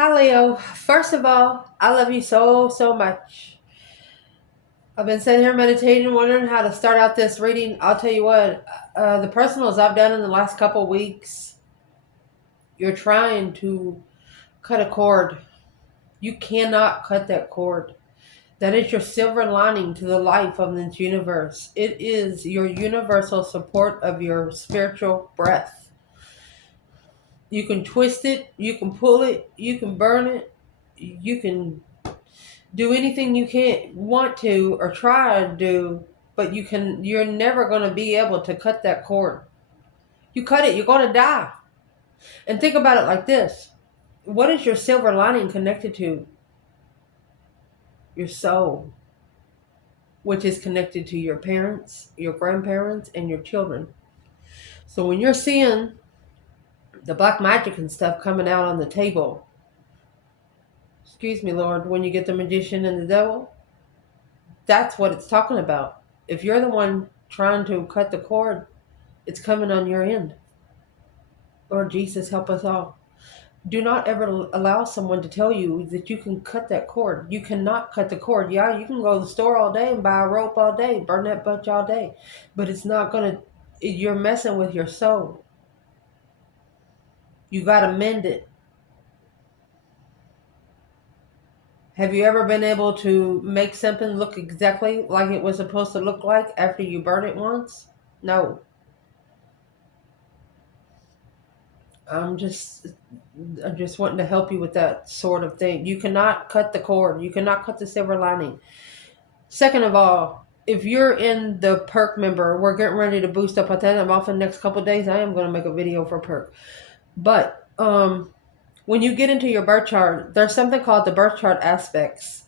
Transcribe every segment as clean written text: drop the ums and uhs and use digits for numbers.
Hi, Leo. First of all, I love you so, so much. I've been sitting here meditating, wondering how to start out this reading. I'll tell you what, the personals I've done in the last couple weeks, you're trying to cut a cord. You cannot cut that cord. That is your silver lining to the life of this universe. It is your universal support of your spiritual breath. You can twist it, you can pull it, you can burn it, you can do anything you can't want to or try to do, but you're never going to be able to cut that cord. You cut it, you're going to die. And think about it like this. What is your silver lining connected to? Your soul, which is connected to your parents, your grandparents, and your children. So when you're seeing the black magic and stuff coming out on the table, excuse me, Lord, when you get the magician and the devil, that's what it's talking about. If you're the one trying to cut the cord, it's coming on your end. Lord Jesus, help us all. Do not ever allow someone to tell you that you can cut that cord. You cannot cut the cord. Yeah, you can go to the store all day and buy a rope all day, burn that bunch all day. But it's not going to, you're messing with your soul. You got to mend it. Have you ever been able to make something look exactly like it was supposed to look like after you burn it once? No. I'm just wanting to help you with that sort of thing. You cannot cut the cord. You cannot cut the silver lining. Second of all, if you're in the perk member, we're getting ready to boost up. I think I'm off in the next couple of days. I am going to make a video for perk. But when you get into your birth chart, there's something called the birth chart aspects,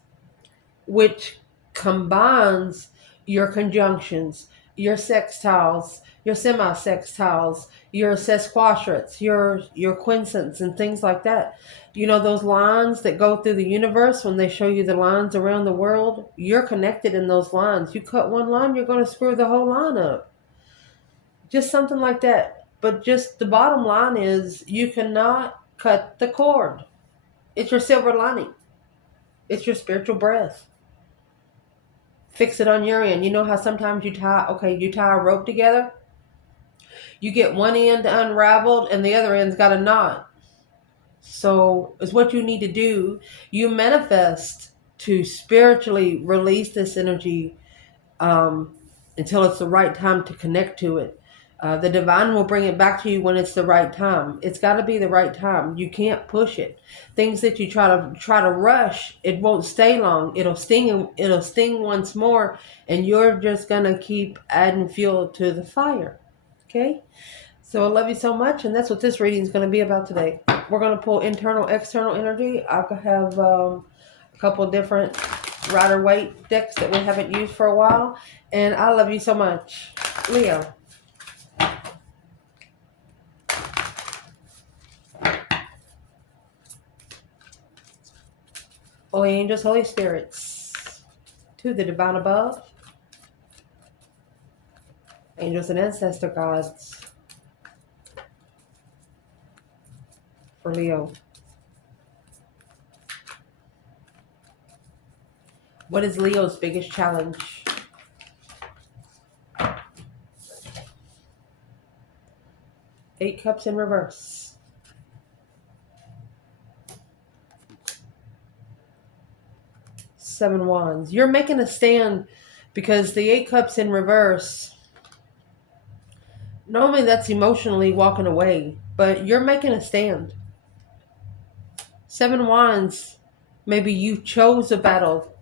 which combines your conjunctions, your sextiles, your semi-sextiles, your sesquadrates, your quincents, and things like that. You know those lines that go through the universe when they show you the lines around the world? You're connected in those lines. You cut one line, you're going to screw the whole line up. Just something like that. But just the bottom line is you cannot cut the cord. It's your silver lining. It's your spiritual breath. Fix it on your end. You know how sometimes you tie a rope together? You get one end unraveled and the other end's got a knot. So it's what you need to do. You manifest to spiritually release this energy until it's the right time to connect to it. The divine will bring it back to you when it's the right time. It's got to be the right time. You can't push it. Things that you try to rush, it won't stay long. It'll sting. It'll sting once more, and you're just gonna keep adding fuel to the fire. Okay. So I love you so much, and that's what this reading is going to be about today. We're going to pull internal, external energy. I have a couple different Rider-Waite decks that we haven't used for a while, and I love you so much, Leo. Holy angels, holy spirits, to the divine above, angels and ancestor gods, for Leo. What is Leo's biggest challenge? Eight cups in reverse. Seven wands. You're making a stand because the eight cups in reverse, normally that's emotionally walking away, but you're making a stand. Seven wands, maybe you chose a battle.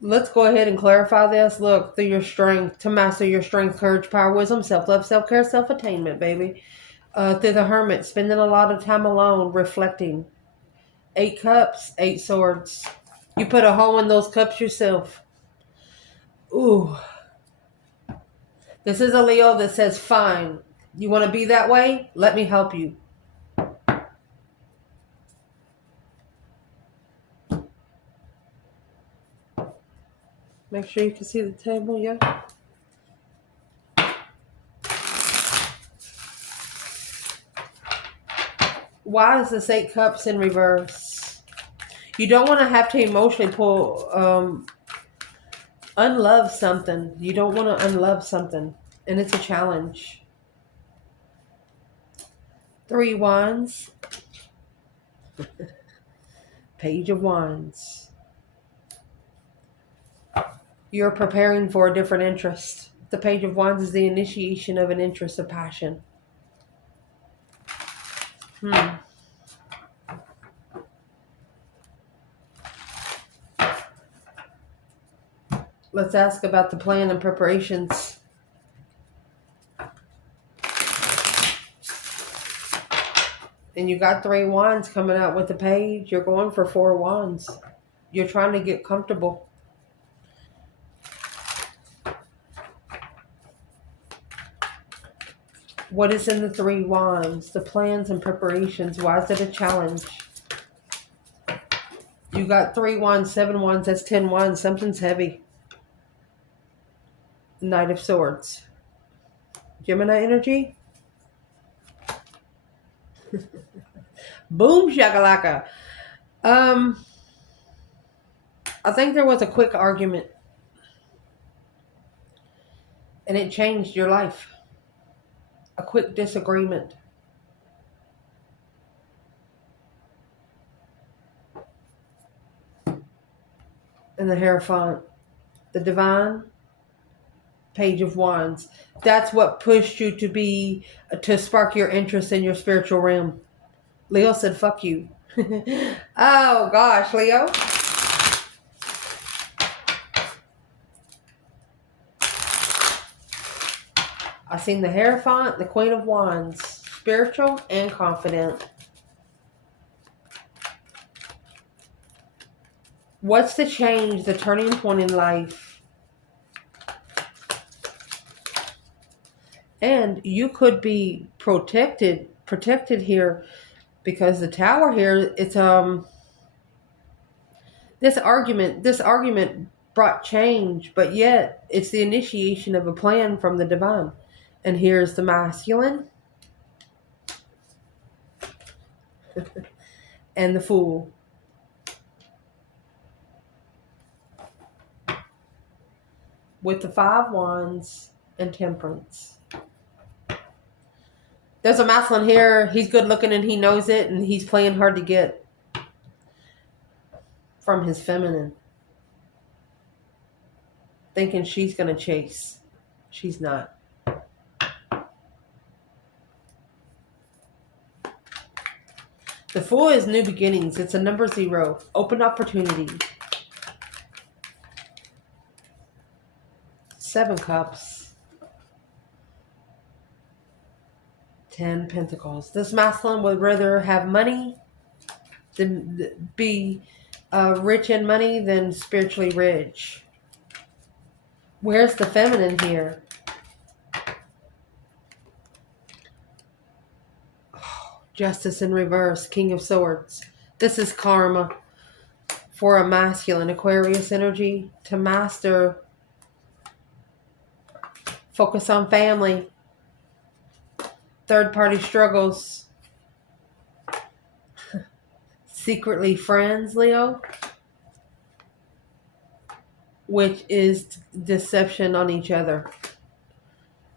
Let's go ahead and clarify this. Look, through your strength, to master your strength, courage, power, wisdom, self-love, self-care, self-attainment, baby. Through the hermit, spending a lot of time alone, reflecting. Eight cups, eight swords. You put a hole in those cups yourself. Ooh. This is a Leo that says, fine. You want to be that way? Let me help you. Make sure you can see the table, yeah? Why is this 8 Cups in reverse? You don't want to have to emotionally unlove something. You don't want to unlove something. And it's a challenge. 3 Wands. Page of Wands. You're preparing for a different interest. The Page of Wands is the initiation of an interest of passion. Let's ask about the plan and preparations. And you got 3 Wands coming out with the Page. You're going for 4 Wands. You're trying to get comfortable. What is in the 3 Wands? The plans and preparations. Why is it a challenge? You got 3 Wands, 7 Wands, that's 10 Wands. Something's heavy. Knight of Swords. Gemini energy. Boom shakalaka. I think there was a quick argument. And it changed your life. A quick disagreement. And the Hierophant. The Divine. Page of Wands. That's what pushed you to spark your interest in your spiritual realm. Leo said, fuck you. Oh gosh, Leo. I seen the Hierophant, the Queen of Wands. Spiritual and confident. What's the change, the turning point in life? And you could be protected here, because the Tower here, it's this argument brought change, but yet it's the initiation of a plan from the divine. And here's the masculine and the Fool. With the 5 Wands and Temperance. There's a masculine here. He's good looking and he knows it, and he's playing hard to get from his feminine. Thinking she's going to chase. She's not. The Fool is new beginnings. It's a number 0. Open opportunity. 7 Cups. 10 Pentacles. This masculine would rather have money than be rich in money than spiritually rich. Where's the feminine here? Oh, Justice in reverse. King of Swords. This is karma for a masculine. Aquarius energy. To master. Focus on family. Third party struggles. Secretly friends, Leo. Which is deception on each other.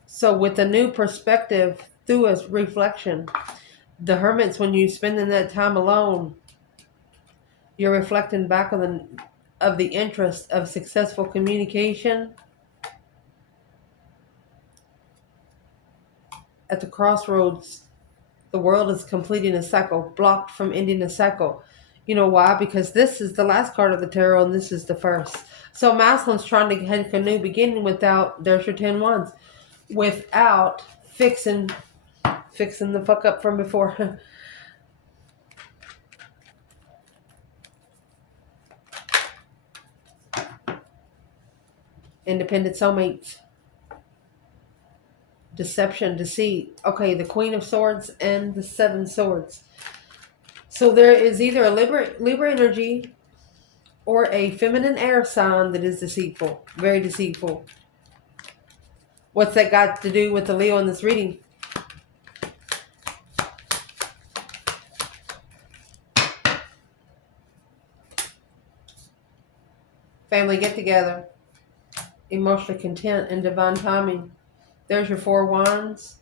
So with a new perspective through a reflection, the Hermits, when you spending that time alone, you're reflecting back on the interest of successful communication. At the crossroads, the world is completing a cycle, blocked from ending a cycle. You know why? Because this is the last card of the tarot and this is the first. So masculine's trying to have a new beginning without, there's your 10 Wands, without fixing the fuck up from before. Independent soulmates. Deception, deceit. Okay, the Queen of Swords and the 7 Swords. So there is either a Libra energy or a feminine air sign that is deceitful. Very deceitful. What's that got to do with the Leo in this reading? family get together, emotionally content, and divine timing. There's your 4 wands.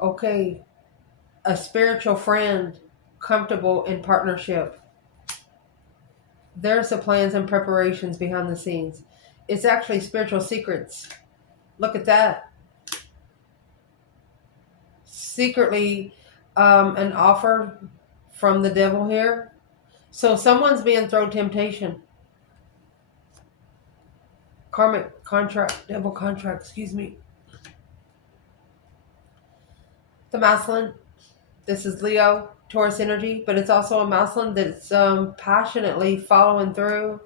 Okay, a spiritual friend, comfortable in partnership. There's the plans and preparations behind the scenes. It's actually spiritual secrets. Look at that. Secretly, an offer from the devil here. So someone's being thrown temptation. Karmic contract, devil contract, excuse me. The masculine, this is Leo, Taurus energy, but it's also a masculine that's passionately following through.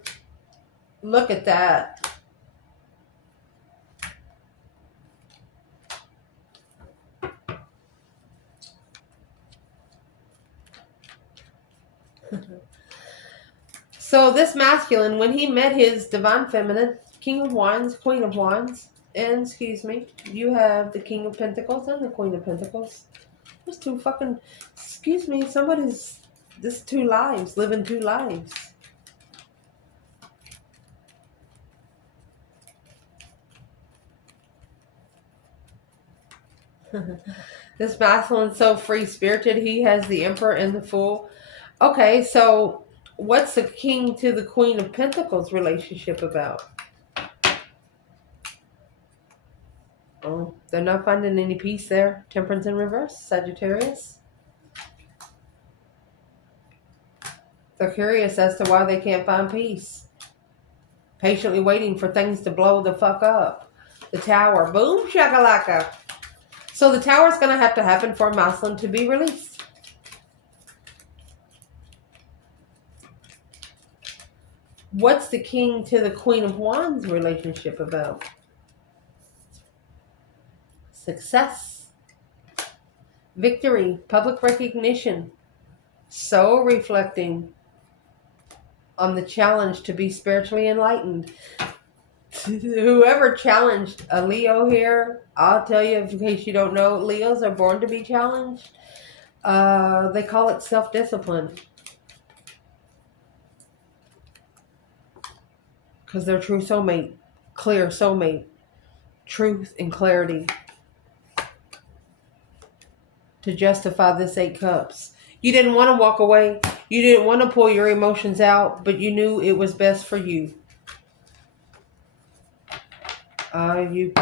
Look at that. So this masculine, when he met his divine feminine, King of Wands, Queen of Wands, and excuse me, you have the King of Pentacles and the Queen of Pentacles. There's two fucking, excuse me, somebody's, this 2 lives, living 2 lives. This masculine's so free-spirited, he has the Emperor and the Fool. Okay, so what's the King to the Queen of Pentacles relationship about? Oh, they're not finding any peace there. Temperance in reverse, Sagittarius. They're curious as to why they can't find peace. Patiently waiting for things to blow the fuck up. The Tower, boom shakalaka. So the Tower's going to have to happen for masculine to be released. What's the King to the Queen of Wands relationship about? Success, victory, public recognition. So reflecting on the challenge to be spiritually enlightened. Whoever challenged a Leo here, I'll tell you, in case you don't know, Leos are born to be challenged. They call it self-discipline. Because they're true soulmate, clear soulmate, truth and clarity. To justify this 8 cups. You didn't want to walk away. You didn't want to pull your emotions out, but you knew it was best for you. You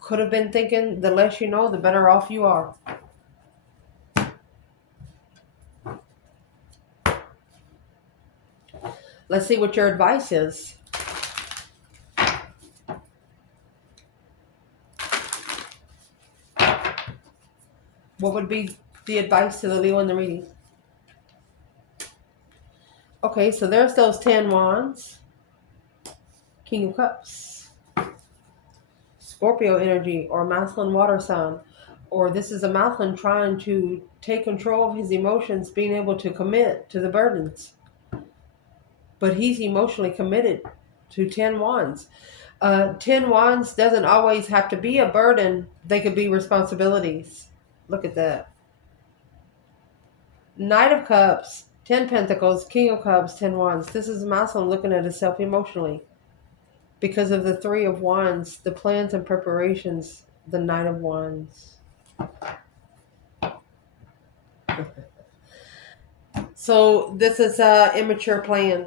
could have been thinking the less you know, the better off you are. Let's see what your advice is. What would be the advice to the Leo in the reading? Okay, so there's those 10 wands. King of Cups. Scorpio energy or masculine water sign. Or this is a masculine trying to take control of his emotions, being able to commit to the burdens. But he's emotionally committed to 10 wands. 10 wands doesn't always have to be a burden. They could be responsibilities. Look at that. Knight of Cups, 10 Pentacles, King of Cups, 10 Wands. This is masculine looking at himself emotionally. Because of the 3 of Wands, the plans and preparations, the Knight of Wands. So this is an immature plan.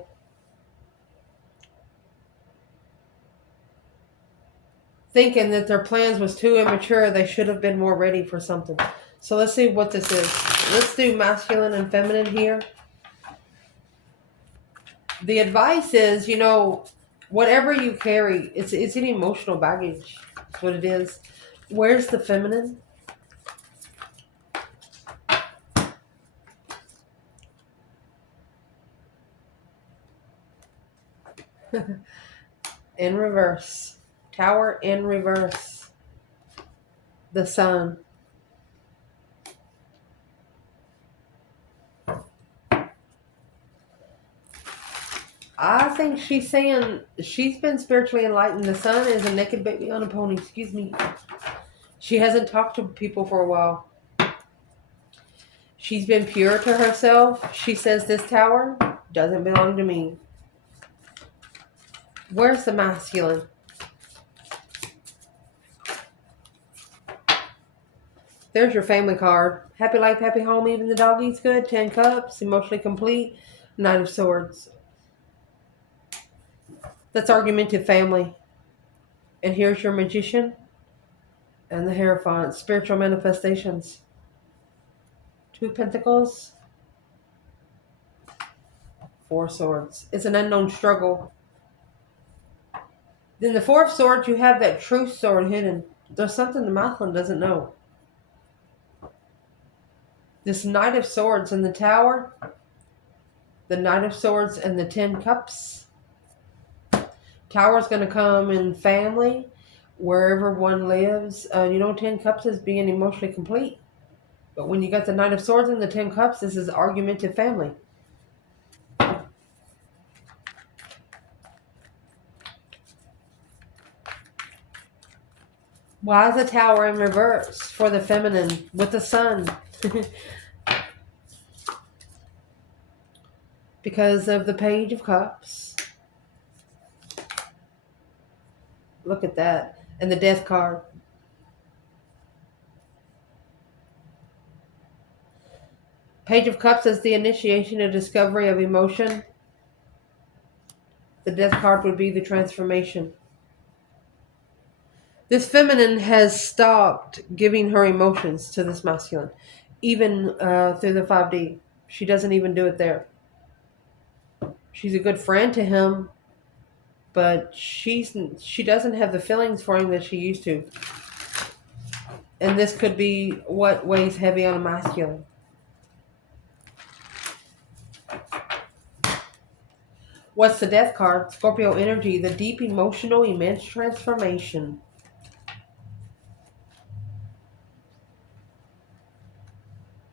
Thinking that their plans was too immature, they should have been more ready for something. So let's see what this is. Let's do masculine and feminine here. The advice is, whatever you carry, it's an emotional baggage. That's what it is. Where's the feminine? In reverse. Tower in reverse. The Sun. I think she's saying she's been spiritually enlightened. The Sun is a naked baby on a pony. Excuse me. She hasn't talked to people for a while. She's been pure to herself. She says this tower doesn't belong to me. Where's the masculine? There's your family card. Happy life, happy home, even the dog eats good. 10 cups, emotionally complete. Knight of Swords. That's argumentative family. And here's your Magician and the Hierophant. Spiritual manifestations. 2 Pentacles. 4 Swords. It's an unknown struggle. Then the 4 of Swords, you have that truth sword hidden. There's something the masculine doesn't know. This Knight of Swords in the Tower. The Knight of Swords and the 10 Cups. Tower's going to come in family, wherever one lives. 10 Cups is being emotionally complete. But when you got the Knight of Swords and the 10 Cups, this is argumentative family. Why is the Tower in reverse for the feminine with the Sun? Because of the Page of Cups. Look at that. And the Death card. Page of Cups is the initiation and discovery of emotion. The Death card would be the transformation. This feminine has stopped giving her emotions to this masculine. Even through the 5D. She doesn't even do it there. She's a good friend to him. But she doesn't have the feelings for him that she used to. And this could be what weighs heavy on a masculine. What's the Death card? Scorpio energy, the deep emotional immense transformation.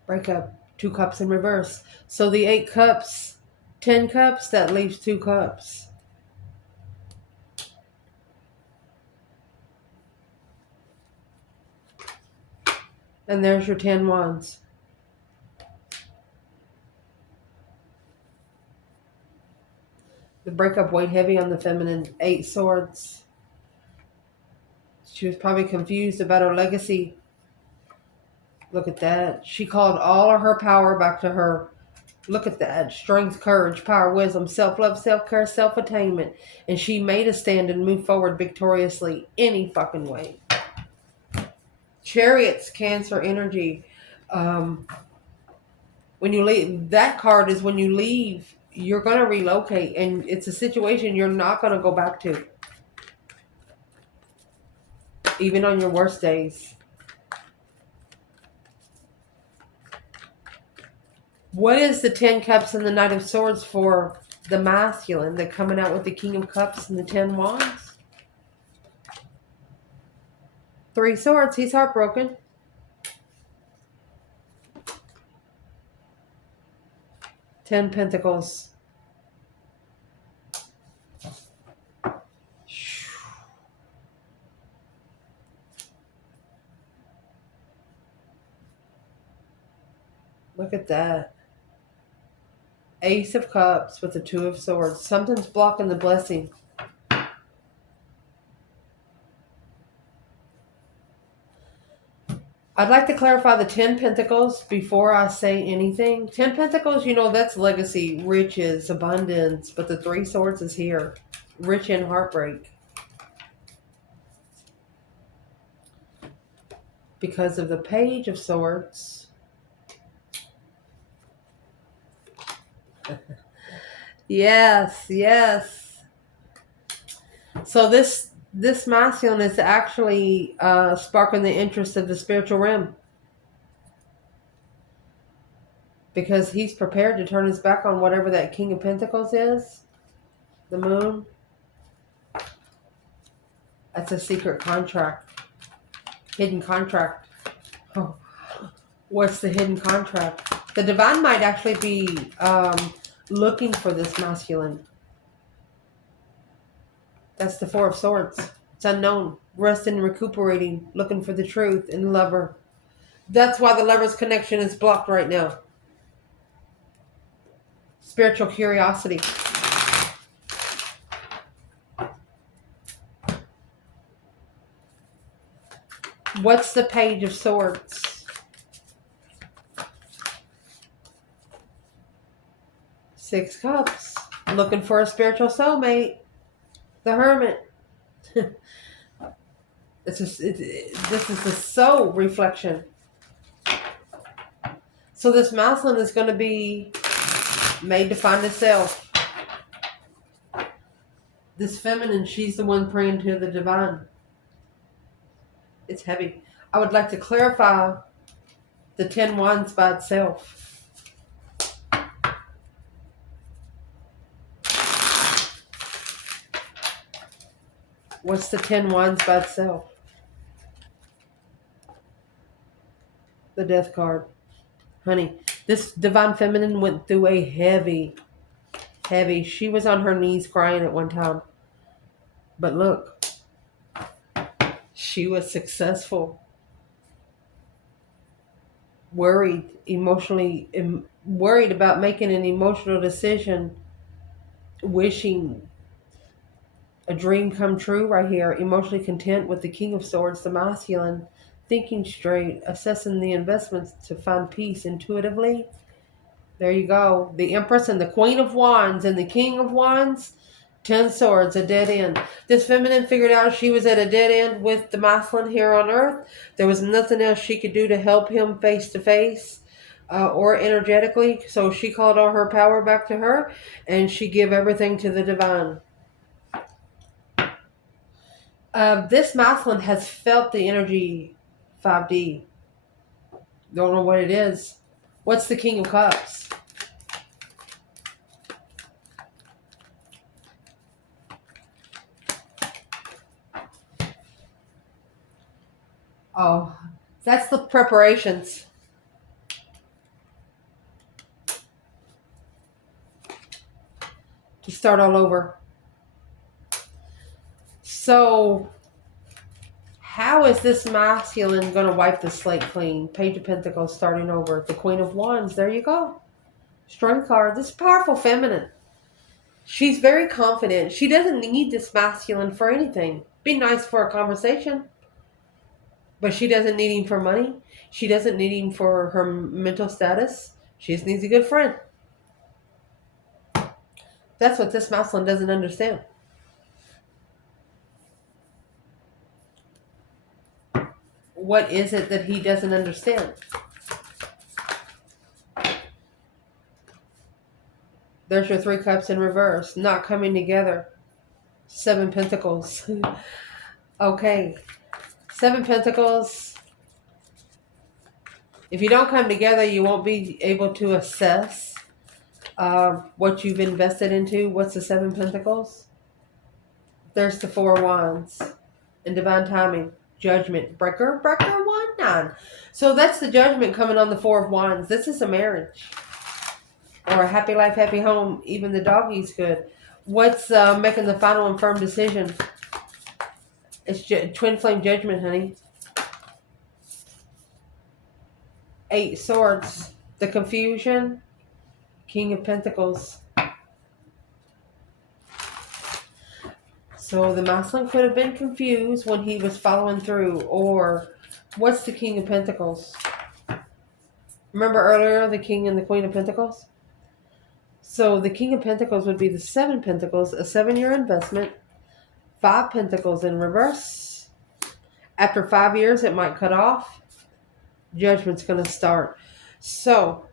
Breakup, 2 cups in reverse. So the 8 cups, 10 cups, that leaves 2 cups. And there's your 10 wands. The breakup weighed heavy on the feminine. 8 swords. She was probably confused about her legacy. Look at that. She called all of her power back to her. Look at that. Strength, courage, power, wisdom, self-love, self-care, self-attainment. And she made a stand and moved forward victoriously any fucking way. Chariots, Cancer energy. When you leave, that card is when you leave, you're going to relocate. And it's a situation you're not going to go back to. Even on your worst days. What is the 10 cups and the Knight of Swords for the masculine? They're coming out with the King of Cups and the 10 wands. 3 swords. He's heartbroken. 10 pentacles. Look at that. Ace of Cups with the 2 of Swords. Something's blocking the blessing. I'd like to clarify the 10 Pentacles before I say anything. 10 Pentacles, that's legacy, riches, abundance. But the 3 Swords is here. Rich in heartbreak. Because of the Page of Swords. Yes. So this masculine is actually sparking the interest of the spiritual realm. Because he's prepared to turn his back on whatever that King of Pentacles is. The Moon. That's a secret contract. Hidden contract. Oh. What's the hidden contract? The Divine might actually be looking for this masculine. That's the 4 of Swords. It's unknown. Resting and recuperating. Looking for the truth in the lover. That's why the Lover's connection is blocked right now. Spiritual curiosity. What's the Page of Swords? 6 Cups. Looking for a spiritual soulmate. The Hermit. This is the soul reflection. So this masculine is going to be made to find itself. This feminine, she's the one praying to the divine. It's heavy. I would like to clarify the 10 Wands by itself. What's the 10 Wands by itself? The Death card. Honey, this divine feminine went through a heavy. She was on her knees crying at one time. But look, she was successful. Worried about making an emotional decision. Wishing a dream come true right here. Emotionally content with the King of Swords, the masculine. Thinking straight, assessing the investments to find peace intuitively. There you go. The Empress and the Queen of Wands and the King of Wands. 10 Swords, a dead end. This feminine figured out she was at a dead end with the masculine here on earth. There was nothing else she could do to help him face to face or energetically. So she called all her power back to her and she gave everything to the divine. This masculine has felt the energy 5D. Don't know what it is. What's the King of Cups? Oh, that's the preparations. To start all over. So, how is this masculine going to wipe the slate clean? Page of Pentacles starting over. The Queen of Wands. There you go. Strength card. This powerful feminine. She's very confident. She doesn't need this masculine for anything. Be nice for a conversation. But she doesn't need him for money. She doesn't need him for her mental status. She just needs a good friend. That's what this masculine doesn't understand. What is it that he doesn't understand? There's your 3 Cups in reverse. Not coming together. 7 Pentacles. Okay. 7 Pentacles. If you don't come together, you won't be able to assess what you've invested into. What's the 7 Pentacles? There's the 4 Wands. In divine timing. Judgment. Breaker 1-9. So that's the judgment coming on the 4 of Wands. This is a marriage. Or a happy life, happy home. Even the doggy's good. What's making the final and firm decision? It's twin flame judgment, honey. 8 Swords. The confusion. King of Pentacles. So the masculine could have been confused when he was following through. Or what's the King of Pentacles? Remember earlier the King and the Queen of Pentacles? So the King of Pentacles would be the 7 Pentacles, a 7-year investment. 5 Pentacles in reverse. After 5 years, it might cut off. Judgment's going to start. So,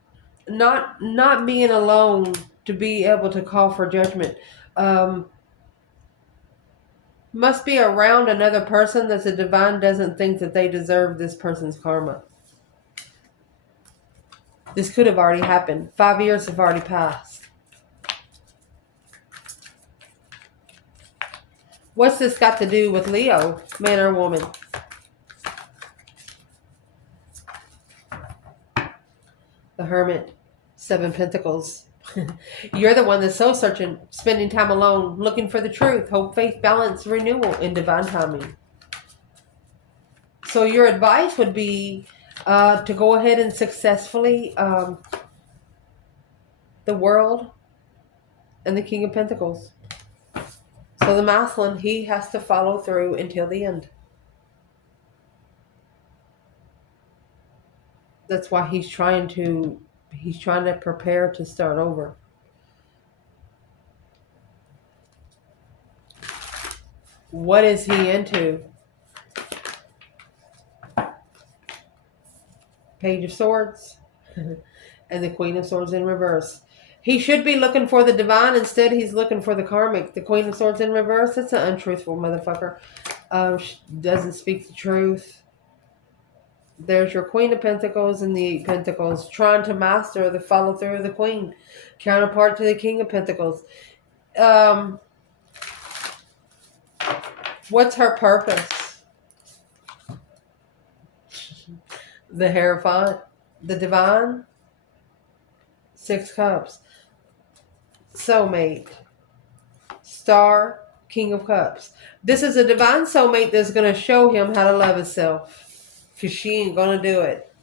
not being alone to be able to call for judgment. Must be around another person that the divine doesn't think that they deserve this person's karma. This could have already happened. 5 years have already passed. What's this got to do with Leo, man or woman? The Hermit, 7 Pentacles. You're the one that's soul searching, spending time alone, looking for the truth, hope, faith, balance, renewal in divine timing. So your advice would be To go ahead and successfully the World and the King of Pentacles. So the masculine, he has to follow through until the end. That's why he's trying to prepare to start over. What is he into? Page of Swords and the Queen of Swords in reverse. He should be looking for the divine. Instead, he's looking for the karmic. The Queen of Swords in reverse. That's an untruthful motherfucker. Doesn't speak the truth. There's your Queen of Pentacles and the Eight Pentacles. Trying to master the follow through of the Queen. Counterpart to the King of Pentacles. What's her purpose? The Hierophant. The Divine. Six Cups. Soulmate. Star. King of Cups. This is a divine soulmate that's going to show him how to love himself. Because she ain't going to do it.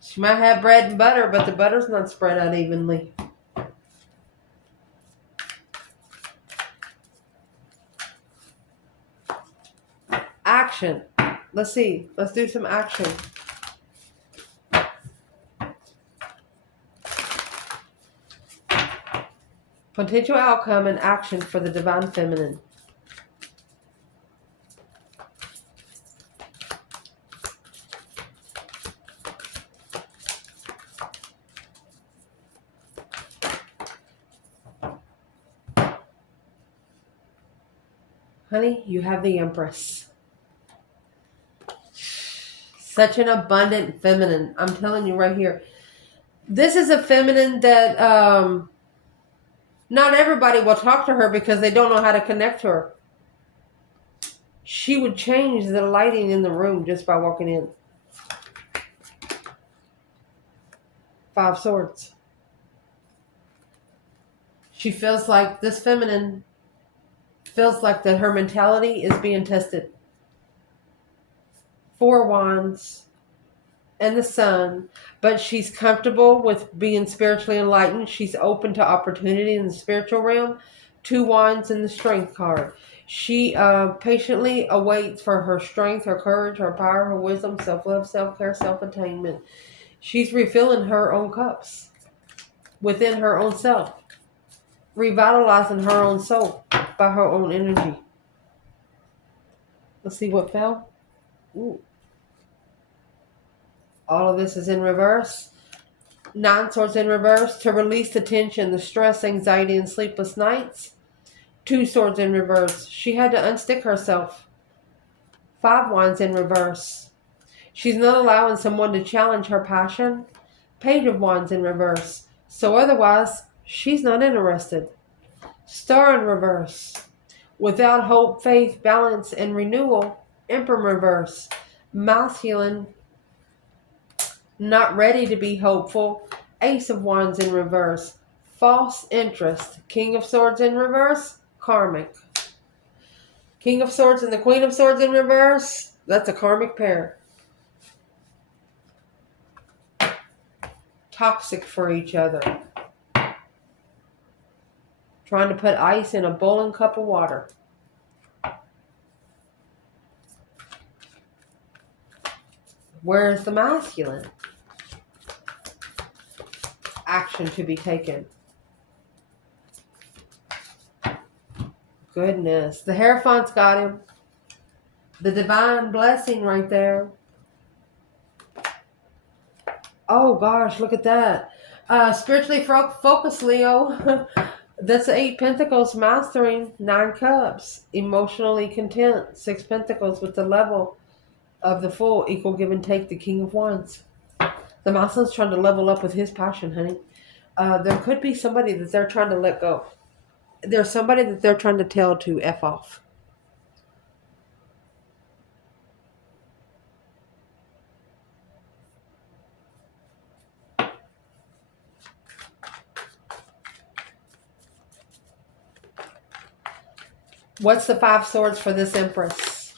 She might have bread and butter, but the butter's not spread out evenly. Action. Let's see. Let's do some action. Potential outcome and action for the divine feminine. Honey, you have the Empress. Such an abundant feminine. I'm telling you right here. This is a feminine that not everybody will talk to her because they don't know how to connect to her. She would change the lighting in the room just by walking in. Five Swords. She feels like this feminine feels like that her mentality is being tested. Four Wands and the Sun, but she's comfortable with being spiritually enlightened. She's open to opportunity in the spiritual realm. Two Wands and the Strength card. She patiently awaits for her strength, her courage, her power, her wisdom, self-love, self-care, self-attainment. She's refilling her own cups within her own self, revitalizing her own soul by her own energy. Let's see what fell. Ooh. All of this is in reverse. Nine Swords in reverse. To release the tension, the stress, anxiety, and sleepless nights. Two Swords in reverse. She had to unstick herself. Five Wands in reverse. She's not allowing someone to challenge her passion. Page of Wands in reverse. So otherwise, she's not interested. Star in reverse. Without hope, faith, balance, and renewal. Emperor in reverse. Masculine. Not ready to be hopeful. Ace of Wands in reverse. False interest. King of Swords in reverse. Karmic. King of Swords and the Queen of Swords in reverse. That's a karmic pair. Toxic for each other. Trying to put ice in a boiling cup of water. Where's the masculine? Action to be taken. Goodness. The Hierophant's got him. The divine blessing right there. Oh gosh, look at that. Spiritually focused, Leo. That's 8 Pentacles mastering. 9 Cups. Emotionally content. 6 Pentacles with the level of the full equal give and take. The King of Wands. The masculine's trying to level up with his passion, honey. There could be somebody that they're trying to let go. There's somebody that they're trying to tell to F off. What's the 5 Swords for this Empress?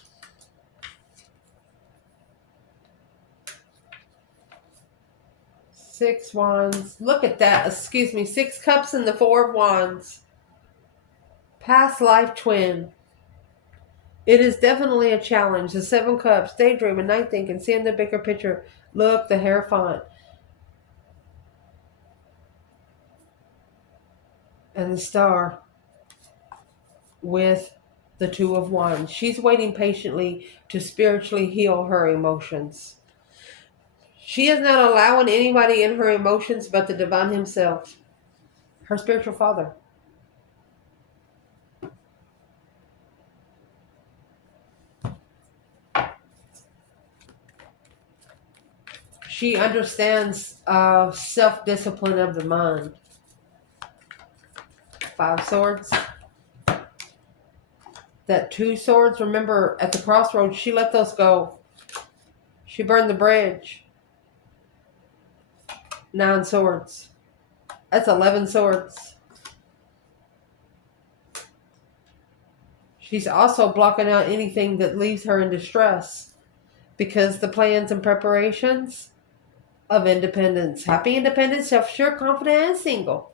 6 wands. Look at that. Excuse me. 6 cups and the 4 of wands. Past life twin. It is definitely a challenge. The 7 cups. Daydreaming, night thinking, seeing the bigger picture. Look, the Hierophant. And the Star. With the 2 of wands. She's waiting patiently to spiritually heal her emotions. She is not allowing anybody in her emotions but the divine himself. Her spiritual father. She understands self-discipline of the mind. 5 swords. That 2 swords, remember at the crossroads, she let those go. She burned the bridge. 9 swords. That's 11 swords. She's also blocking out anything that leaves her in distress because the plans and preparations of independence. Happy, independent, self-sure, confident, and single.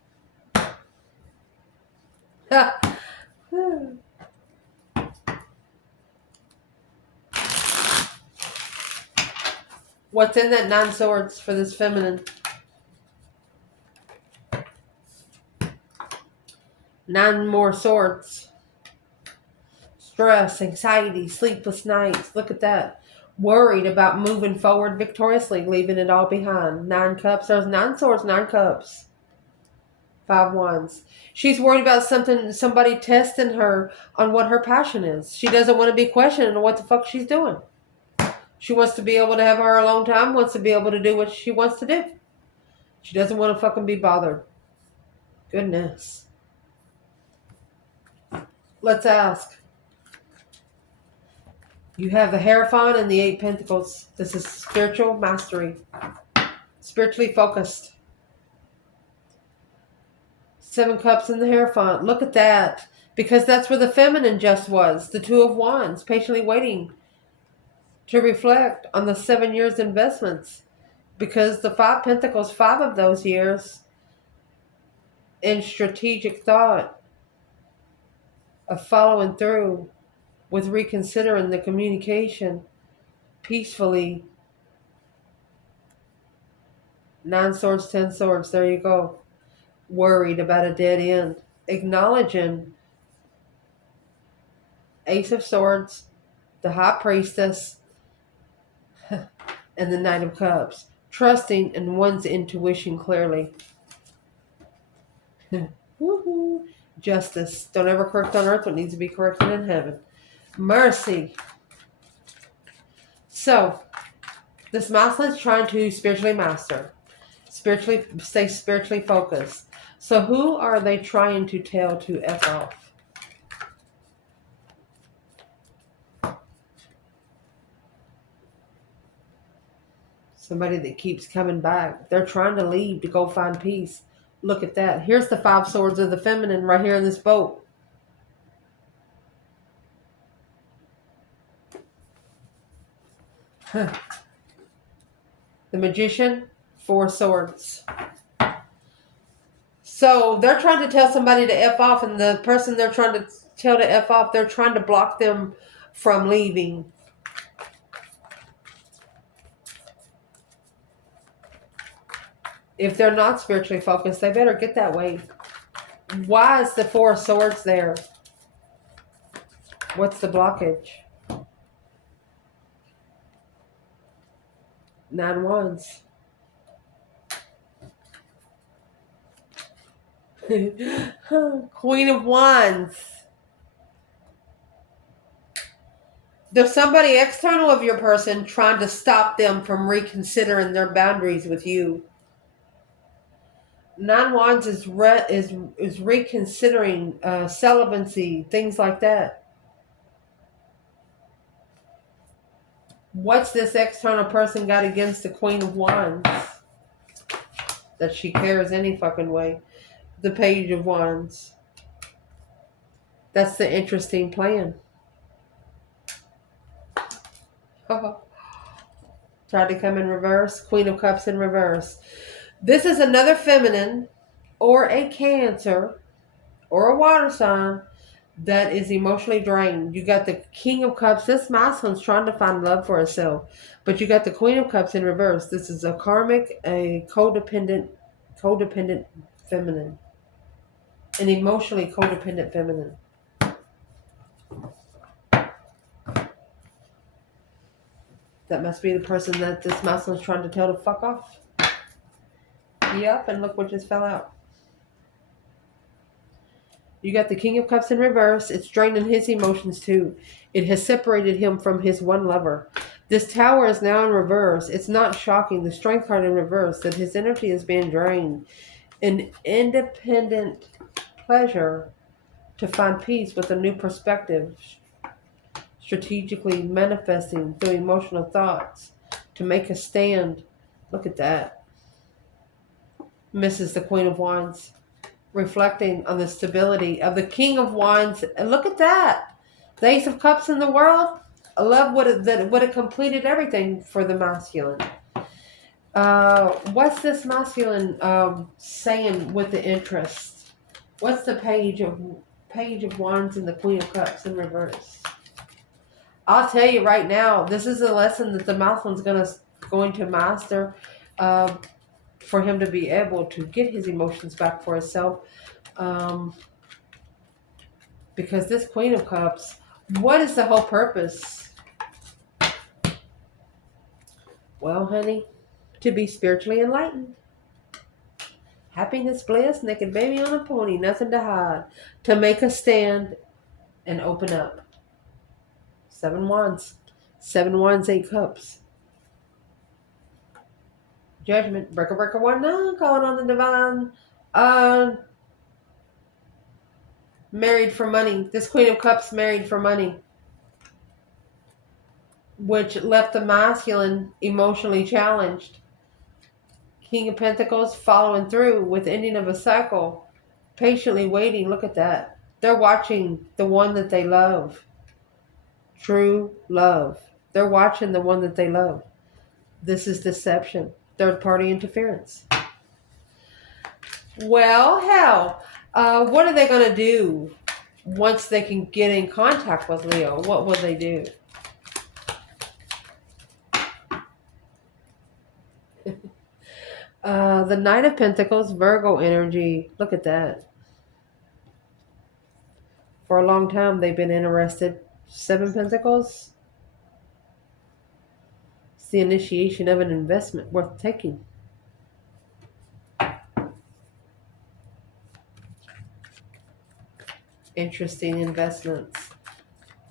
What's in that 9 swords for this feminine? 9 more swords. Stress, anxiety, sleepless nights. Look at that. Worried about moving forward victoriously, leaving it all behind. 9 cups. There's 9 swords, 9 cups. 5 wands. She's worried about somebody testing her on what her passion is. She doesn't want to be questioning what the fuck she's doing. She wants to be able to have her alone time, wants to be able to do what she wants to do. She doesn't want to fucking be bothered. Goodness. Let's ask. You have the Hierophant and the 8 Pentacles. This is spiritual mastery. Spiritually focused. 7 cups and the Hierophant. Look at that. Because that's where the feminine just was. The 2 of wands. Patiently waiting to reflect on the 7 years investments. Because the 5 Pentacles, 5 of those years in strategic thought of following through with reconsidering the communication peacefully. 9 swords, 10 swords. There you go. Worried about a dead end. Acknowledging Ace of Swords, the High Priestess, and the Knight of Cups. Trusting in one's intuition clearly. Woohoo. Justice. Don't ever correct on earth what needs to be corrected in heaven. Mercy. So, this masculine's trying to spiritually master. Stay spiritually focused. So who are they trying to tell to F off? Somebody that keeps coming back. They're trying to leave to go find peace. Look at that. Here's the 5 swords of the feminine right here in this boat. The Magician, 4 swords. So they're trying to tell somebody to F off, and the person they're trying to tell to F off, they're trying to block them from leaving. If they're not spiritually focused, they better get that way. Why is the 4 swords there? What's the blockage? 9 wands. Queen of Wands. There's somebody external of your person trying to stop them from reconsidering their boundaries with you. 9 wands is reconsidering celibacy, things like that. What's this external person got against the Queen of Wands that she cares any fucking way? The Page of Wands. That's the interesting plan. Tried to come in reverse. Queen of Cups in reverse. This is another feminine or a Cancer or a water sign that is emotionally drained. You got the King of Cups. This masculine's trying to find love for herself. But you got the Queen of Cups in reverse. This is a karmic, a codependent feminine. An emotionally codependent feminine. That must be the person that this masculine's trying to tell to fuck off. Yep, and look what just fell out. You got the King of Cups in reverse. It's draining his emotions too. It has separated him from his one lover. This Tower is now in reverse. It's not shocking, the Strength card in reverse, that his energy is being drained. An independent pleasure to find peace with a new perspective. Strategically manifesting through emotional thoughts. To make a stand. Look at that. Misses the Queen of Wands. Reflecting on the stability of the King of Wands. And look at that. The Ace of Cups in the world. I love what it completed everything for the masculine. What's this masculine saying with the interest? What's the Page of Wands and the Queen of Cups in reverse? I'll tell you right now, this is a lesson that the masculine's going to master. For him to be able to get his emotions back for himself. Because this Queen of Cups, what is the whole purpose? Well, honey, to be spiritually enlightened. Happiness, bliss, naked baby on a pony, nothing to hide. To make a stand and open up. 7 wands. 7 wands, 8 cups. Judgment. Breaker, 1, no, calling on the divine. Married for money. This Queen of Cups married for money. Which left the masculine emotionally challenged. King of Pentacles following through with ending of a cycle. Patiently waiting. Look at that. They're watching the one that they love. True love. They're watching the one that they love. This is deception. Third party interference. Well, hell. What are they going to do once they can get in contact with Leo? What will they do? The Knight of Pentacles, Virgo energy. Look at that. For a long time, they've been interested. 7 Pentacles. It's the initiation of an investment worth taking. Interesting investments.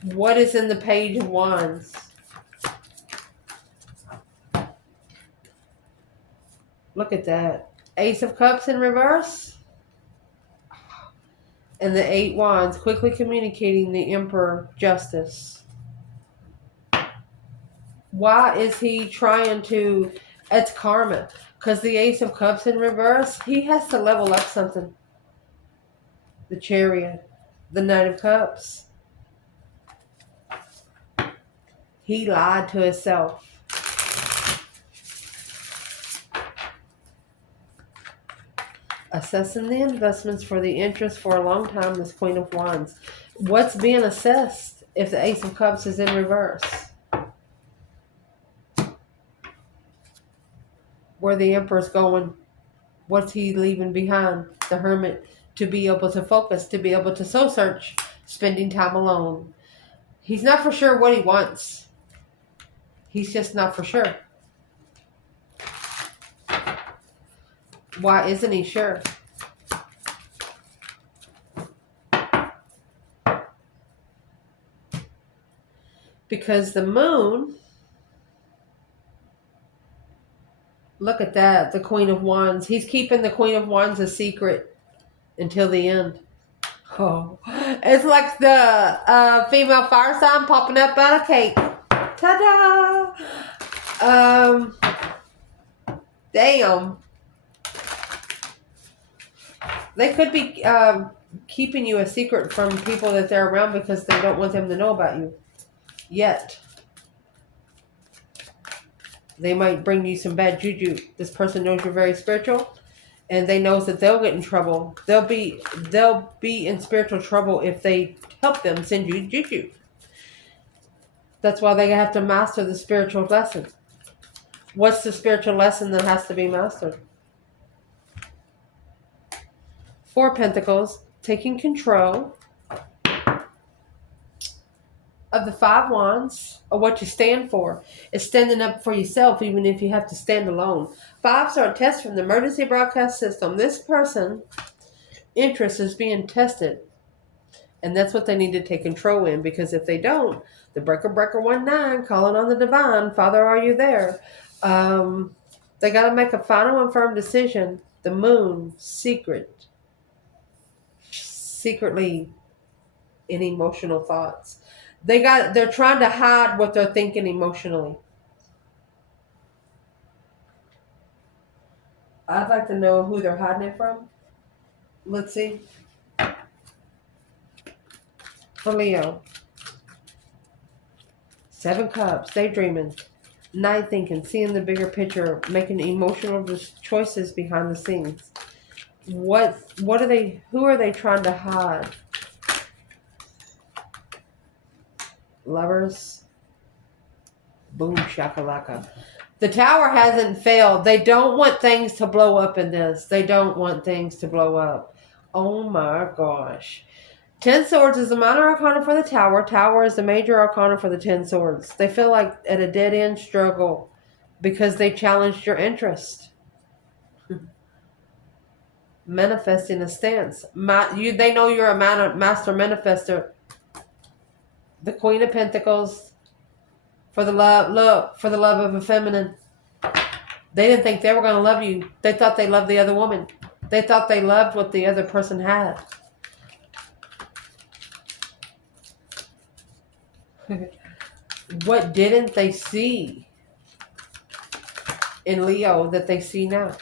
What is in the Page of Wands? Look at that. Ace of Cups in reverse. And the 8 Wands, quickly communicating the Emperor justice. Why is he trying to... It's karma. Because the Ace of Cups in reverse, he has to level up something. The Chariot. The Knight of Cups. He lied to himself. Assessing the investments for the interest for a long time, this Queen of Wands. What's being assessed if the Ace of Cups is in reverse? Where the Emperor's going. What's he leaving behind? The Hermit. To be able to focus, to be able to soul search, spending time alone. He's not for sure what he wants. He's just not for sure. Why isn't he sure? Because the Moon, look at that, the Queen of Wands. He's keeping the Queen of Wands a secret until the end. Oh, it's like the female fire sign popping up out of cake. Ta-da! Damn. They could be keeping you a secret from people that they're around because they don't want them to know about you. Yet. They might bring you some bad juju. This person knows you're very spiritual, and they knows that they'll get in trouble. They'll be in spiritual trouble if they help them send you juju. That's why they have to master the spiritual lesson. What's the spiritual lesson that has to be mastered? Four Pentacles, taking control of the Five Wands, or what you stand for, is standing up for yourself even if you have to stand alone. Fives are a test from the emergency broadcast system. This person interest is being tested, and that's what they need to take control in, because if they don't, the breaker 19 calling on the divine, Father, are you there? They got to make a final and firm decision. The moon, secretly in emotional thoughts. They're trying to hide what they're thinking emotionally. I'd like to know who they're hiding it from. Let's see. For Leo, Seven Cups, daydreaming, night thinking, seeing the bigger picture, making emotional choices behind the scenes. What are they? Who are they trying to hide? Lovers. Boom shakalaka. The tower hasn't failed. They don't want things to blow up in this. They don't want things to blow up. Oh my gosh. 10 Swords is the minor arcana for the tower. Tower is the major arcana for the 10 Swords. They feel like at a dead end struggle because they challenged your interest. Manifesting a stance. They know you're a master manifester. The Queen of Pentacles. For the love of a feminine. They didn't think they were going to love you. They thought they loved the other woman. They thought they loved what the other person had. What didn't they see in Leo that they see now?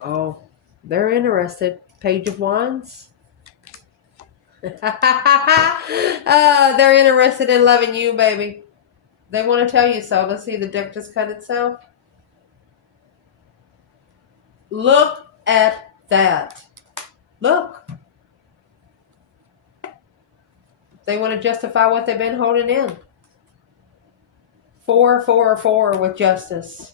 Oh, they're interested. Page of Wands. They're interested in loving you, baby. They want to tell you so. Let's see, the deck just cut itself. Look at that. Look. They want to justify what they've been holding in. 4 with justice.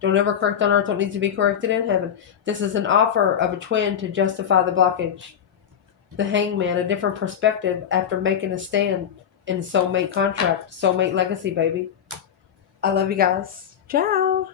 Don't ever correct on earth what needs to be corrected in heaven. This is an offer of a twin to justify the blockage. The Hangman, a different perspective after making a stand in soulmate contract, soulmate legacy, baby. I love you guys. Ciao.